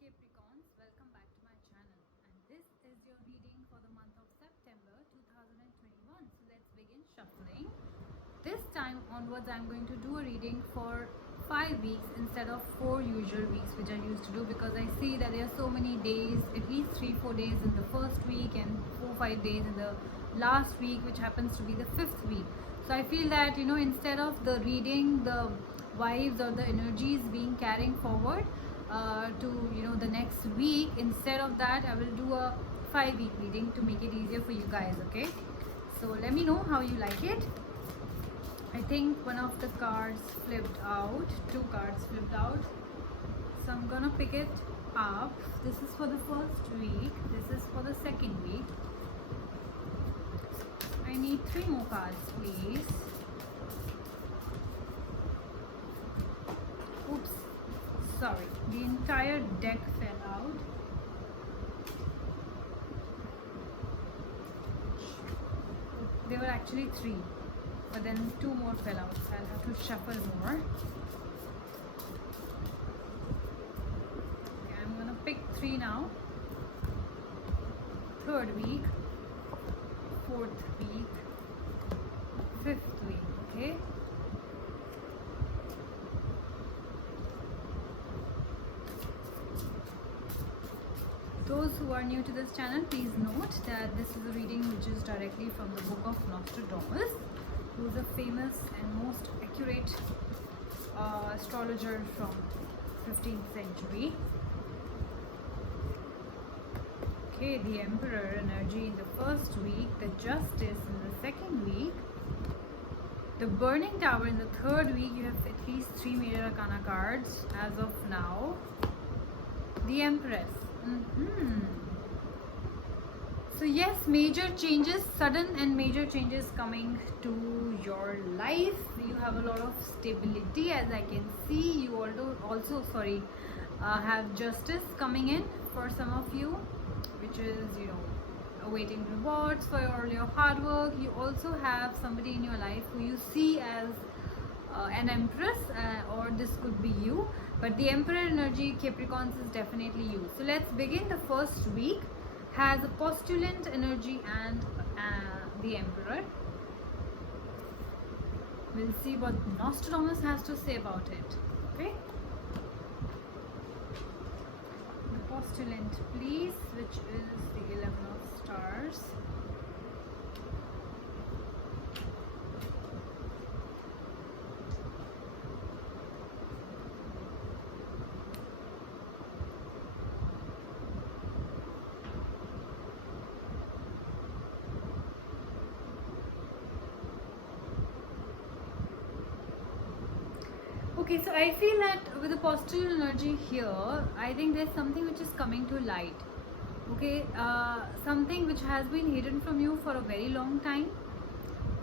Capricorns, welcome back to my channel, and this is your reading for the month of September 2021. So let's begin shuffling. This time onwards I'm going to do a reading for 5 weeks instead of 4 usual weeks which I used to do, because I see that there are so many days, at least 3-4 days in the first week and 4-5 days in the last week, which happens to be the 5th week. So I feel that, instead of the reading, the vibes or the energies being carrying forward to the next week, instead of that I will do a 5-week reading to make it easier for you guys. Okay, so let me know how you like it. I think one of the cards flipped out, 2 cards flipped out, so I'm gonna pick it up. This is for the first week, this is for the second week. I need 3 more cards, please. Oops, sorry, the entire deck fell out. There were actually 3, but then 2 more fell out, so I'll have to shuffle more. Okay, I'm gonna pick 3 now. 3rd week, 4th week, 5th week. Okay, those who are new to this channel, please note that this is a reading which is directly from the book of Nostradamus, who is a famous and most accurate astrologer from 15th century. Okay, the Emperor energy in the first week, the Justice in the second week, the Burning Tower in the 3rd week. You have at least 3 major arcana cards as of now. The Empress. So yes, major changes, sudden and major changes coming to your life. You have a lot of stability, as I can see. You also have justice coming in for some of you, which is awaiting rewards for all your hard work. You also have somebody in your life who you see as an empress, or this could be you, but the Emperor energy, Capricorns, is definitely you. So let's begin. The first week has a postulant energy and the Emperor. We'll see what Nostradamus has to say about it. Okay, the postulant, please, which is the 11 of stars. Okay, so I feel that with the postural energy here, I think there's something which is coming to light. Okay, something which has been hidden from you for a very long time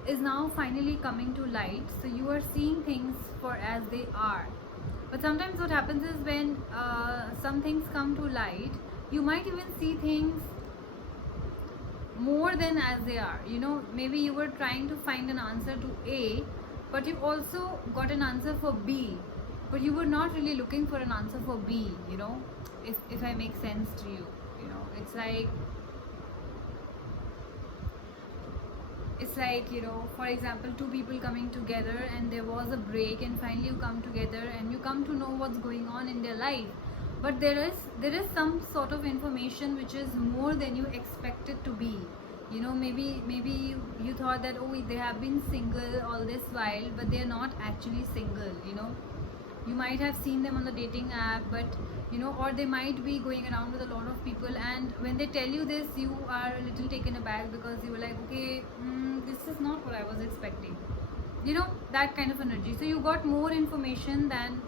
is now finally coming to light. So you are seeing things for as they are. But sometimes what happens is when some things come to light, you might even see things more than as they are. Maybe you were trying to find an answer to A, but you also got an answer for B, but you were not really looking for an answer for B, if I make sense to you. It's like for example, 2 people coming together and there was a break, and finally you come together and you come to know what's going on in their life, but there is some sort of information which is more than you expected to be. Maybe you thought that, oh, they have been single all this while, but they are not actually single. You might have seen them on the dating app, but or they might be going around with a lot of people, and when they tell you this, you are a little taken aback, because you were like, okay, this is not what I was expecting, that kind of energy. So you got more information than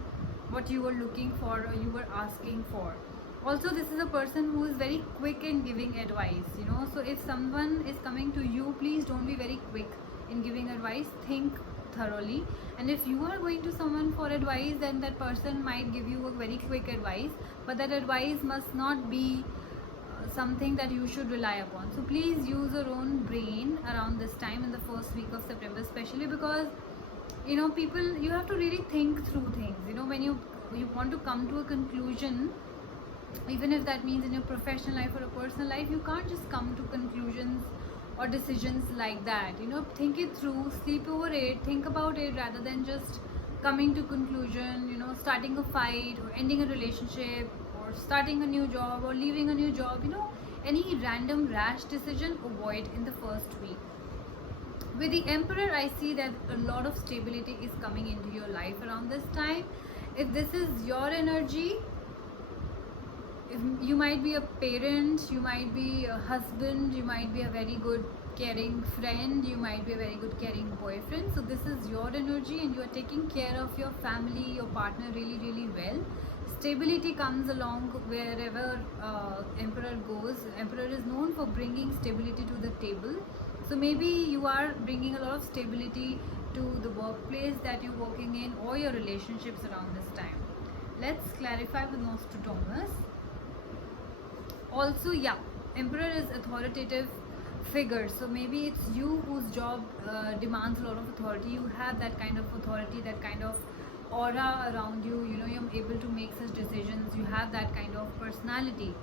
what you were looking for or you were asking for. Also, this is a person who is very quick in giving advice. So if someone is coming to you, please don't be very quick in giving advice. Think thoroughly, and if you are going to someone for advice, then that person might give you a very quick advice, but that advice must not be something that you should rely upon. So please use your own brain around this time, in the first week of September especially, because people, you have to really think through things. When you want to come to a conclusion, even if that means in your professional life or a personal life. You can't just come to conclusions or decisions like that. Think it through, sleep over it, think about it, rather than just coming to conclusion, starting a fight or ending a relationship or starting a new job or leaving a new job. Any random rash decision, avoid in the first week. With the Emperor, I see that a lot of stability is coming into your life around this time. If this is your energy, if you might be a parent, you might be a husband, you might be a very good caring friend, you might be a very good caring boyfriend. So this is your energy and you are taking care of your family, your partner really, really well. Stability comes along wherever Emperor goes. Emperor is known for bringing stability to the table. So maybe you are bringing a lot of stability to the workplace that you're working in or your relationships around this time. Let's clarify with Nostradamus. Also, yeah, Emperor is authoritative figure. So maybe it's you whose job demands a lot of authority. You have that kind of authority, that kind of aura around you. You're able to make such decisions. You have that kind of personality.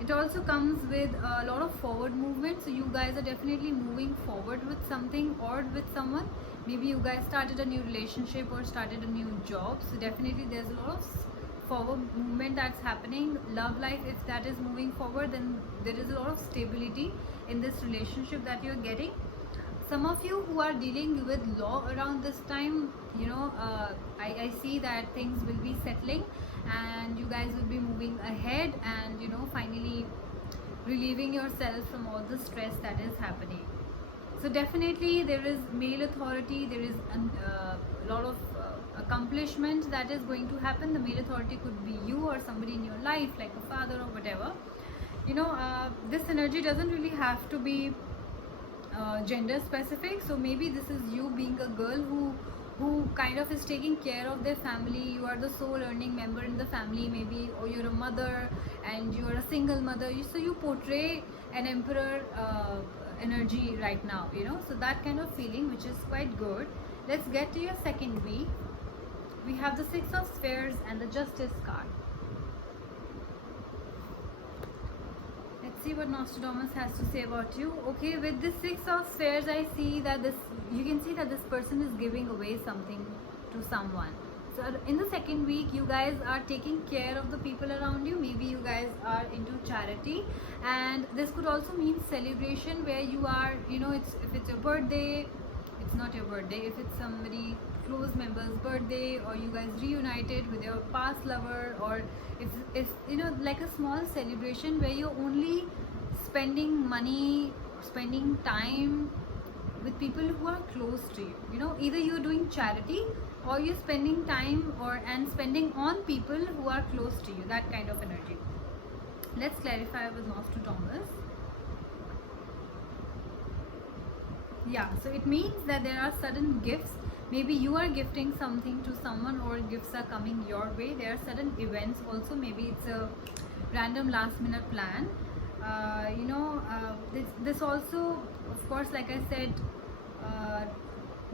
It also comes with a lot of forward movement. So you guys are definitely moving forward with something or with someone. Maybe you guys started a new relationship or started a new job. So definitely there's a lot of forward movement that's happening. Love life, if that is moving forward, then there is a lot of stability in this relationship that you're getting. Some of you who are dealing with law around this time, I see that things will be settling and you guys will be moving ahead and finally relieving yourself from all the stress that is happening. So definitely there is male authority, there is a lot of accomplishment that is going to happen. The male authority could be you or somebody in your life, like a father or whatever. This energy doesn't really have to be gender specific. So maybe this is you being a girl who kind of is taking care of their family. You are the sole earning member in the family maybe, or you're a mother and you are a single mother. So you portray an Emperor energy right now, so that kind of feeling, which is quite good. Let's get to your second week. We have the Six of Spheres and the Justice card. Let's see what Nostradamus has to say about you. Okay, with this Six of Spheres, I see that you can see that this person is giving away something to someone. So in the second week, you guys are taking care of the people around you. Maybe you guys are into charity, and this could also mean celebration where you are, if it's your birthday, it's not your birthday. If it's somebody close member's birthday, or you guys reunited with your past lover, or if like a small celebration where you're only spending money, spending time with people who are close to you. Either you're doing charity or you're spending time and spending on people who are close to you, that kind of energy. Let's clarify with Nostradamus. Yeah, so it means that there are sudden gifts. Maybe you are gifting something to someone, or gifts are coming your way. There are sudden events also. Maybe it's a random last minute plan. This also, of course, like I said,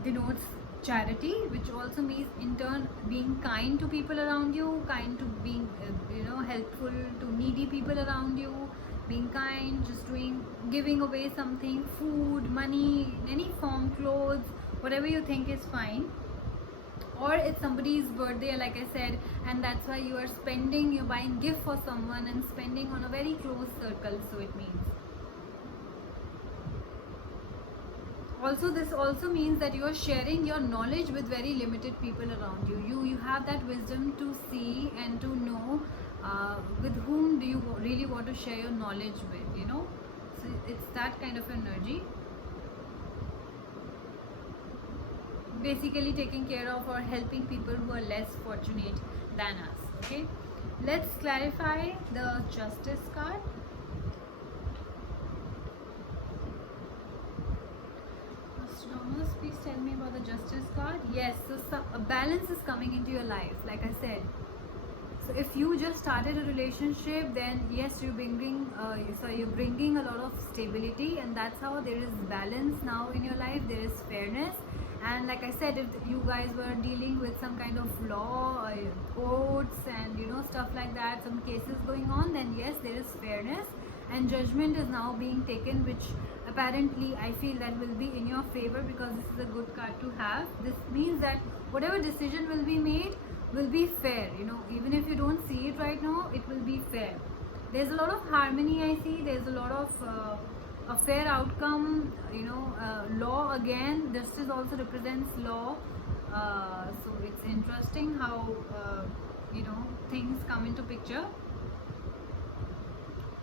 denotes charity, which also means in turn being kind to people around you, kind to being helpful to needy people around you, being kind, just giving away something, food, money, in any form, clothes, whatever you think is fine. Or it's somebody's birthday, like I said, and that's why you're buying gift for someone and spending on a very close circle. So it means also, this also means that you are sharing your knowledge with very limited people around you. You have that wisdom to see and to know with whom do you really want to share your knowledge with, So it's that kind of energy. Basically taking care of or helping people who are less fortunate than us. Okay, let's clarify the Justice card. Nostradamus, please tell me about the Justice card. Yes, so a balance is coming into your life, like I said. So if you just started a relationship, then yes, you're bringing a lot of stability, and that's how there is balance now in your life. There is fairness, And like I said, if you guys were dealing with some kind of law, courts, and stuff like that, some cases going on, then yes, there is fairness, and judgment is now being taken, which apparently I feel that will be in your favor, because this is a good card to have. This means that whatever decision will be made will be fair. Even if you don't see it right now, it will be fair. There's a lot of harmony I see. There's a lot of a fair outcome. Law again. Justice also represents law. So it's interesting how things come into picture.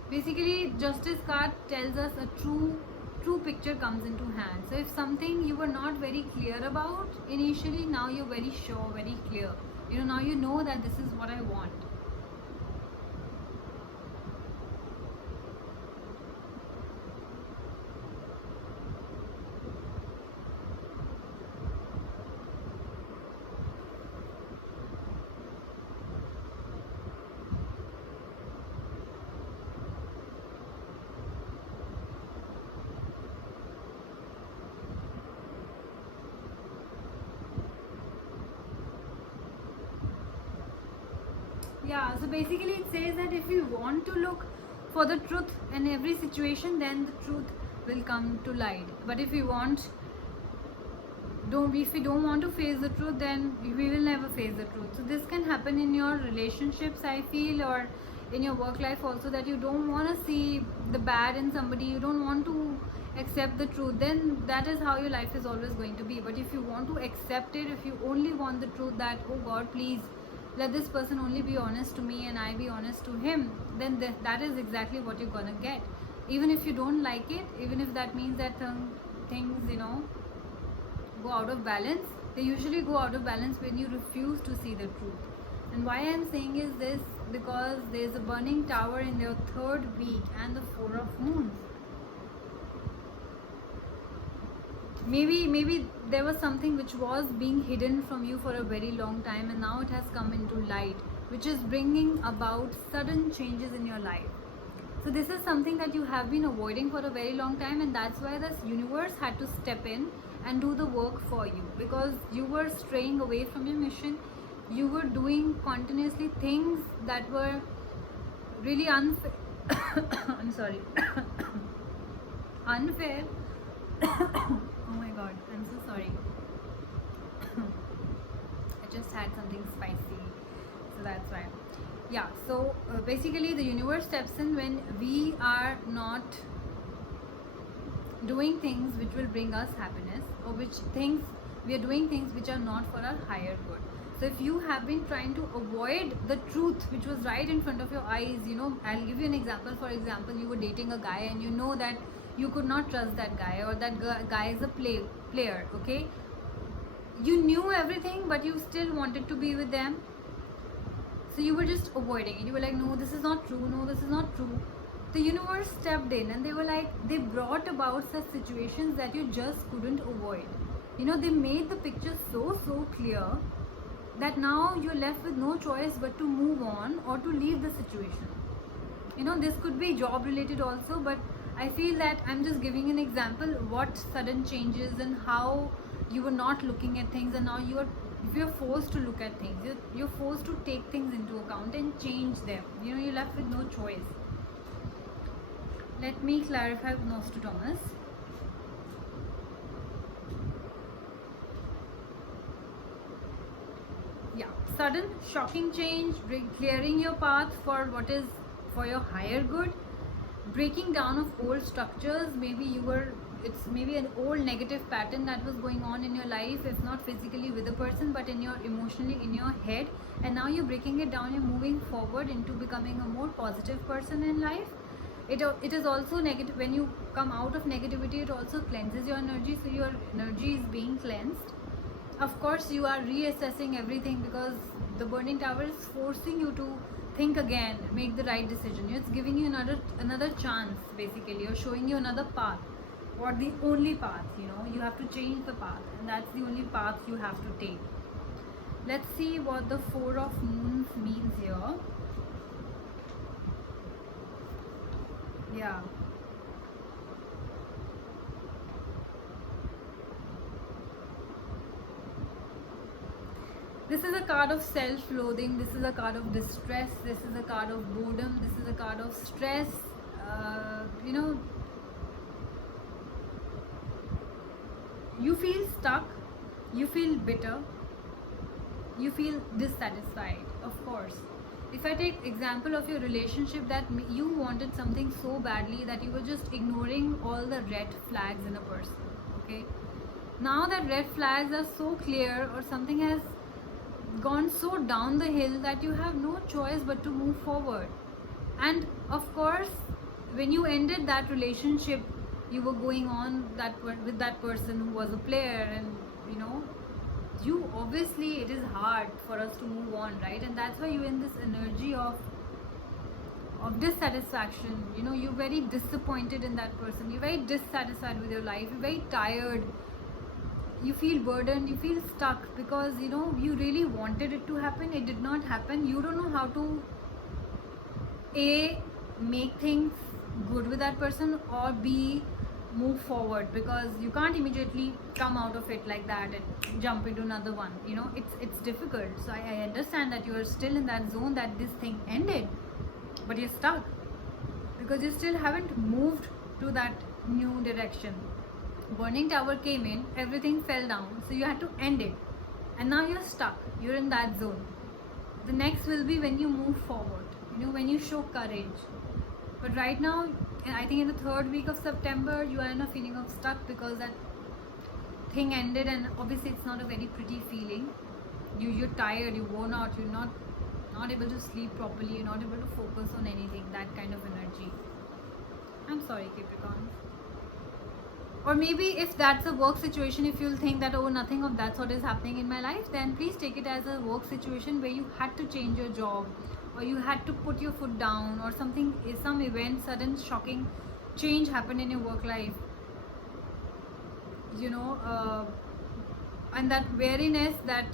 Basically, justice card tells us a true picture comes into hand. So if something you were not very clear about initially, now you're very sure, very clear. Now you know that this is what I want. Yeah, so basically it says that if you want to look for the truth in every situation, then the truth will come to light. But if you don't want to face the truth, then we will never face the truth. So this can happen in your relationships, I feel, or in your work life also, that you don't want to see the bad in somebody, you don't want to accept the truth, then that is how your life is always going to be. But if you want to accept it, if you only want the truth, that oh God, please let this person only be honest to me and I be honest to him, then that is exactly what you're gonna get. Even if you don't like it, even if that means that things go out of balance, they usually go out of balance when you refuse to see the truth. And why I'm saying is this, because there's a burning tower in your third week and the Four of Moons. Maybe there was something which was being hidden from you for a very long time, and now it has come into light, which is bringing about sudden changes in your life. So this is something that you have been avoiding for a very long time, and that's why this universe had to step in and do the work for you, because you were straying away from your mission. You were doing continuously things that were really unfair. I'm sorry. Unfair. Oh my god, I'm so sorry. I just had something spicy, so that's why. Yeah, so basically the universe steps in when we are not doing things which will bring us happiness, or we are doing things which are not for our higher good. So if you have been trying to avoid the truth which was right in front of your eyes, I'll give you an example. For example, you were dating a guy and you know that you could not trust that guy, or that guy is a player, okay? You knew everything, but you still wanted to be with them. So you were just avoiding it. You were like, no, this is not true. No, this is not true. The universe stepped in and they brought about such situations that you just couldn't avoid. They made the picture so clear that now you're left with no choice but to move on or to leave the situation. This could be job related also, but I feel that I'm just giving an example what sudden changes and how you were not looking at things, and now you're forced to look at things. You're forced to take things into account and change them. You're left with no choice. Let me clarify with Nostradamus. Yeah, sudden shocking change, clearing your path for what is for your higher good, breaking down of old structures. It's maybe an old negative pattern that was going on in your life, if not physically with the person, but emotionally in your head, and now you're breaking it down. You're moving forward into becoming a more positive person in life. It is also negative. When you come out of negativity, it also cleanses your energy, so your energy is being cleansed. Of course, you are reassessing everything, because the burning tower is forcing you to think again, make the right decision. It's giving you another chance, basically, or showing you another path, or the only path. You have to change the path, and that's the only path you have to take. Let's see what the Four of Moons means here. Yeah. This is a card of self-loathing. This is a card of distress. This is a card of boredom. This is a card of stress. You know, you feel stuck. You feel bitter. You feel dissatisfied. Of course, if I take example of your relationship, that you wanted something so badly that you were just ignoring all the red flags in a person. Okay, now that red flags are so clear, or something has gone so down the hill that you have no choice but to move forward. And of course, when you ended that relationship, you were going on with that person who was a player, and you know, you obviously, it is hard for us to move on, right? And that's why you're in this energy of dissatisfaction. You know, you're very disappointed in that person, you're very dissatisfied with your life, you're very tired, you feel burdened, you feel stuck, because you know, you really wanted it to happen, it did not happen. You don't know how to make things good with that person, or B, move forward, because you can't immediately come out of it like that and jump into another one. You know, it's difficult. So I understand that you are still in that zone, that this thing ended, but you're stuck because you still haven't moved to that new direction. Burning tower came in, everything fell down, so you had to end it, and now you're stuck, you're in that zone. The next will be when you move forward, you know, when you show courage. But right now, I think in the 3rd week of September, you are in a feeling of stuck, because that thing ended, and obviously it's not a very pretty feeling. You're tired, you're worn out, you're not able to sleep properly, you're not able to focus on anything, that kind of energy. I'm sorry, Capricorn. Or maybe if that's a work situation, if you'll think that, oh, nothing of that sort is happening in my life, then please take it as a work situation where you had to change your job, or you had to put your foot down, or something, some event, sudden shocking change happened in your work life, you know. And that weariness, that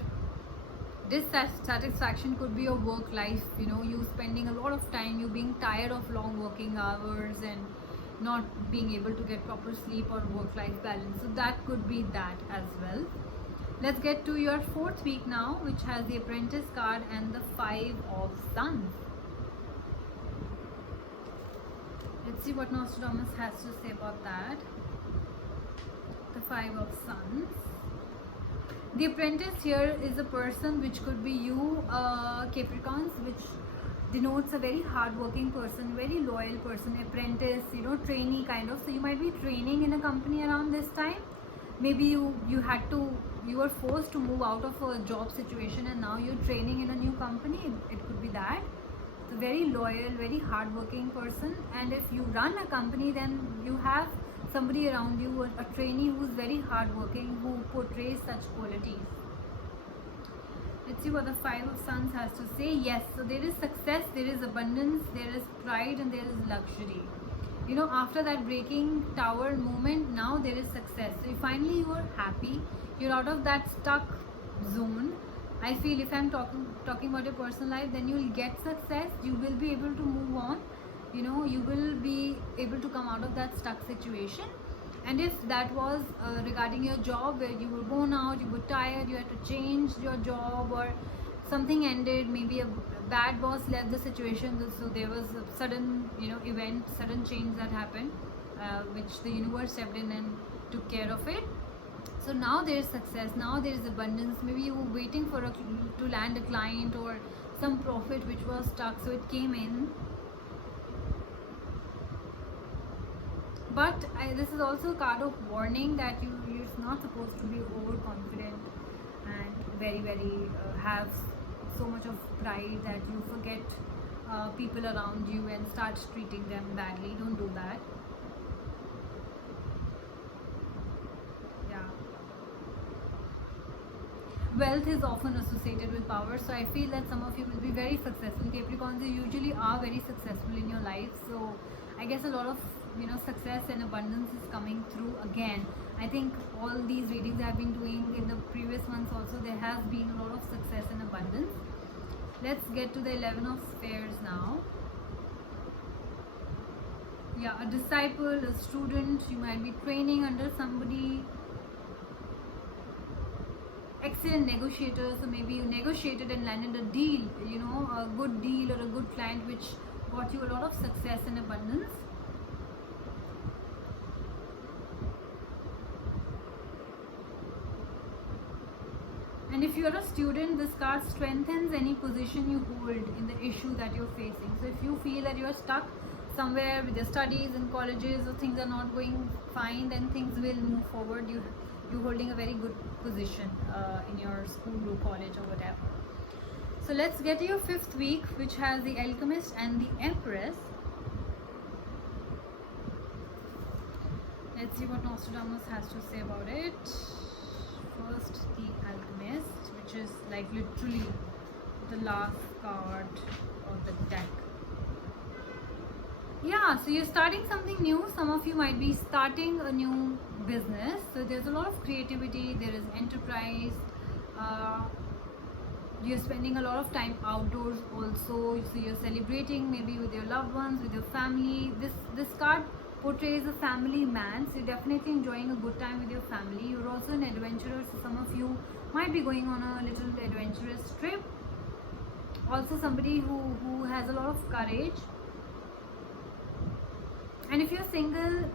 dissatisfaction could be your work life, you know, you spending a lot of time, you being tired of long working hours and not being able to get proper sleep or work life balance. So that could be that as well. Let's get to your 4th week now, which has the Apprentice card and the 5 of Sons. Let's see what Nostradamus has to say about that. The 5 of Sons. The Apprentice here is a person, which could be you, Capricorns, which denotes a very hardworking person, very loyal person. Apprentice, you know, trainee kind of. So you might be training in a company around this time. Maybe you were forced to move out of a job situation, and now you're training in a new company. It could be that. It's a very loyal, very hardworking person. And if you run a company, then you have somebody around you, a trainee who's very hardworking, who portrays such qualities. Let's see what the 5 of Sons has to say. Yes, so there is success, there is abundance, there is pride, and there is luxury. You know, after that breaking tower moment, now there is success. So finally you are happy, you're out of that stuck zone. I feel if I'm talking about your personal life, then you will get success, you will be able to move on, you know, you will be able to come out of that stuck situation. And if that was regarding your job, where you were worn out, you were tired, you had to change your job, or something ended, maybe a bad boss left the situation, so there was a sudden, you know, event, sudden change that happened, which the universe stepped in and took care of it. So now there is success, now there is abundance. Maybe you were waiting for to land a client or some profit which was stuck, so it came in. But this is also a card of warning, that you're not supposed to be overconfident and very have so much of pride that you forget people around you and start treating them badly. Don't do that. Yeah. Wealth is often associated with power, so I feel that some of you will be very successful. Capricorns, you usually are very successful in your life, so I guess a lot of, you know, success and abundance is coming through again. I think all these readings I have been doing in the previous months also, there has been a lot of success and abundance. Let's get to the 11 of Spades now. Yeah, a disciple, a student, you might be training under somebody. excellent negotiators, so maybe you negotiated and landed a deal, you know, a good deal or a good client which got you a lot of success and abundance. And if you are a student, this card strengthens any position you hold in the issue that you're facing. So if you feel that you're stuck somewhere with your studies in colleges, or things are not going fine, then things will move forward. You're holding a very good position in your school or college or whatever. So let's get to your 5th week, which has the Alchemist and the Empress. Let's see what Nostradamus has to say about it. First, the Alchemist, which is like literally the last card of the deck. Yeah, so you're starting something new. Some of you might be starting a new business. So there's a lot of creativity, there is enterprise. You're spending a lot of time outdoors also. So you're celebrating maybe with your loved ones, with your family. This card portrays a family man, so you're definitely enjoying a good time with your family. You're also an adventurer, so some of you might be going on a little adventurous trip. Also somebody who has a lot of courage. And if you're single,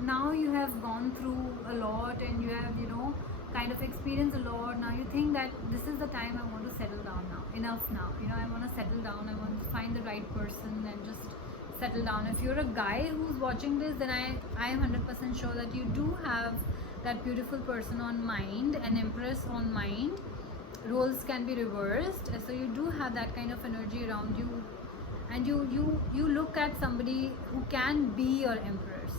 now you have gone through a lot and you have, you know, kind of experienced a lot. Now you think that this is the time I want to settle down now. Enough now. You know, I want to settle down. I want to find the right person and just settle down. If you're a guy who's watching this, then I am 100% sure that you do have that beautiful person on mind, an Empress on mind. Roles can be reversed. So you do have that kind of energy around you. And you look at somebody who can be your empress.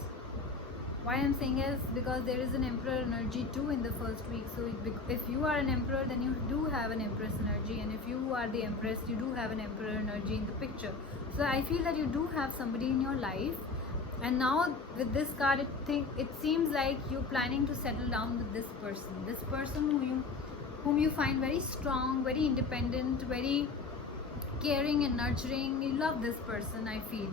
Why I'm saying is because there is an emperor energy too in the first week. So if you are an emperor, then you do have an empress energy, and if you are the empress, you do have an emperor energy in the picture. So I feel that you do have somebody in your life, and now with this card, it seems like you're planning to settle down with this person whom you find very strong, very independent, very caring and nurturing. You love this person, I feel.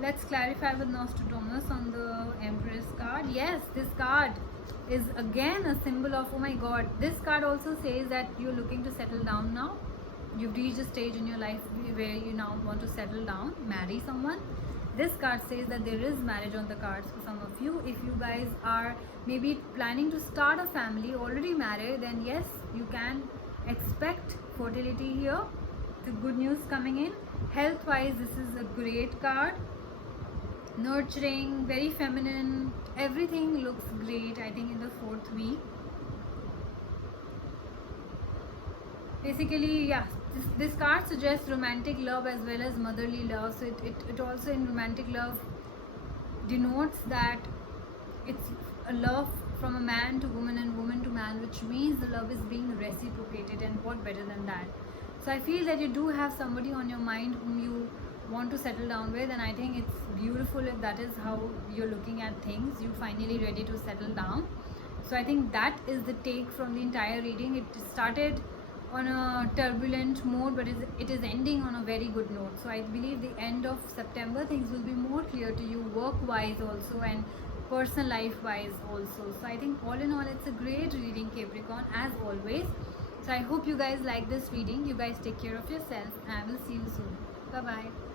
Let's clarify with Nostradamus on the Empress card. Yes, this card is again a symbol of, oh my god, this card also says that you're looking to settle down now. You've reached a stage in your life where you now want to settle down, marry someone. This card says that there is marriage on the cards for some of you. If you guys are maybe planning to start a family, already married, then yes, you can expect fertility here. The good news coming in. Health wise, this is a great card. Nurturing, very feminine, everything looks great, I think, in the 4th week. Basically, yeah, this card suggests romantic love as well as motherly love. So it also in romantic love denotes that it's a love from a man to woman and woman to man, which means the love is being reciprocated, and what better than that. So I feel that you do have somebody on your mind whom you want to settle down with, and I think it's beautiful if that is how you're looking at things. You're finally ready to settle down. So I think that is the take from the entire reading. It started on a turbulent mode, but it is ending on a very good note. So I believe the end of September things will be more clear to you, work wise also and personal life wise also. So I think all in all, it's a great reading, Capricorn, as always. So I hope you guys like this reading. You guys take care of yourself, and I will see you soon. Bye bye.